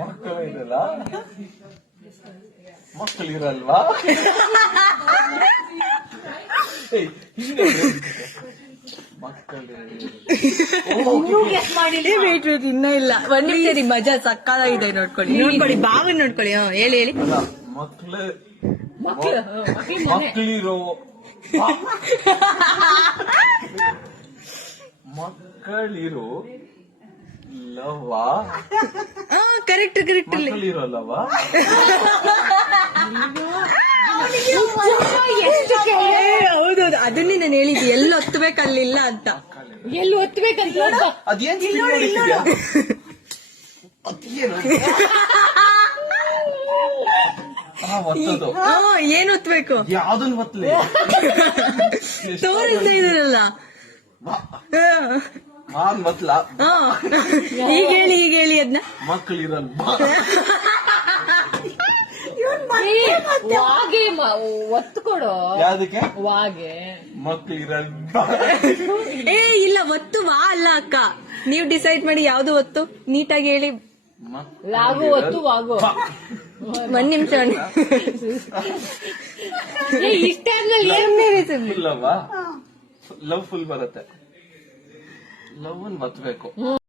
ಮಕ್ಕಳು ಇರಲ್ಲ, ಮಕ್ಕಳಿರಲ್ವಾ? ಇನ್ನೂ ಇಲ್ಲ. ಒಂದ್ ನಿಮಿಷ ಮಜಾ ಸಕ್ಕತ್ತಾಗಿದೆ. ನೋಡ್ಕೊಳ್ಳಿ ಬಾವನ್ ನೋಡ್ಕೊಳ್ಳಿ. ಹೇಳಿ ಹೇಳಿ. ಮಕ್ಕಳಿರೋ ಮಕ್ಕಳಿರೋ ಲವ್ವಾ? Correct correct. ಮಕ್ಕಳಿರೋಲ್ಲವಾ? ಹೌದೌದು, ಅದನ್ನೇ ನಾನು ಹೇಳಿದ್ದೆ. ಎಲ್ಲಿ ಒತ್ತಬೇಕಲ್ಲಿಲ್ಲ ಅಂತ. ಎಲ್ಲಿ ಒತ್ತಬೇಕಂತ ಅದೇನ್ ಒತ್ತದು? ಏನ್ ಒತ್ತಬೇಕು? ಯಾವ್ದನ್ ಒತ್ತಲಿ? ತೋರಿಸ್ತಾ ಇದ್ರಲ್ಲ. ನಾನ್ ಒತ್ತಲ? ಈಗ ಹೇಳಿ ಅದನ್ನ. ಮಕ್ಕಳಿರಲ್ವಾ? ವಾಗೆ ಒತ್ತು ಕೊಡು. ಯಾವ್ದಕ್ಕೆ? ವಾಗೆ ಮಕ್ಕಳಿರಲ್ವಾ? ಇಲ್ಲ, ಒತ್ತು ವಾ ಅಲ್ಲ ಅಕ್ಕ. ನೀವು ಡಿಸೈಡ್ ಮಾಡಿ ಯಾವ್ದು ಒತ್ತು. ನೀಟಾಗಿ ಹೇಳಿ. ಲಾಗು ಒತ್ತು ವಾಗು. ಒಂದ್ ನಿಮಿಷ. ಇಷ್ಟ ಲವ್ ಬರುತ್ತೆ. ಲವ್ ಒತ್ತಬೇಕು.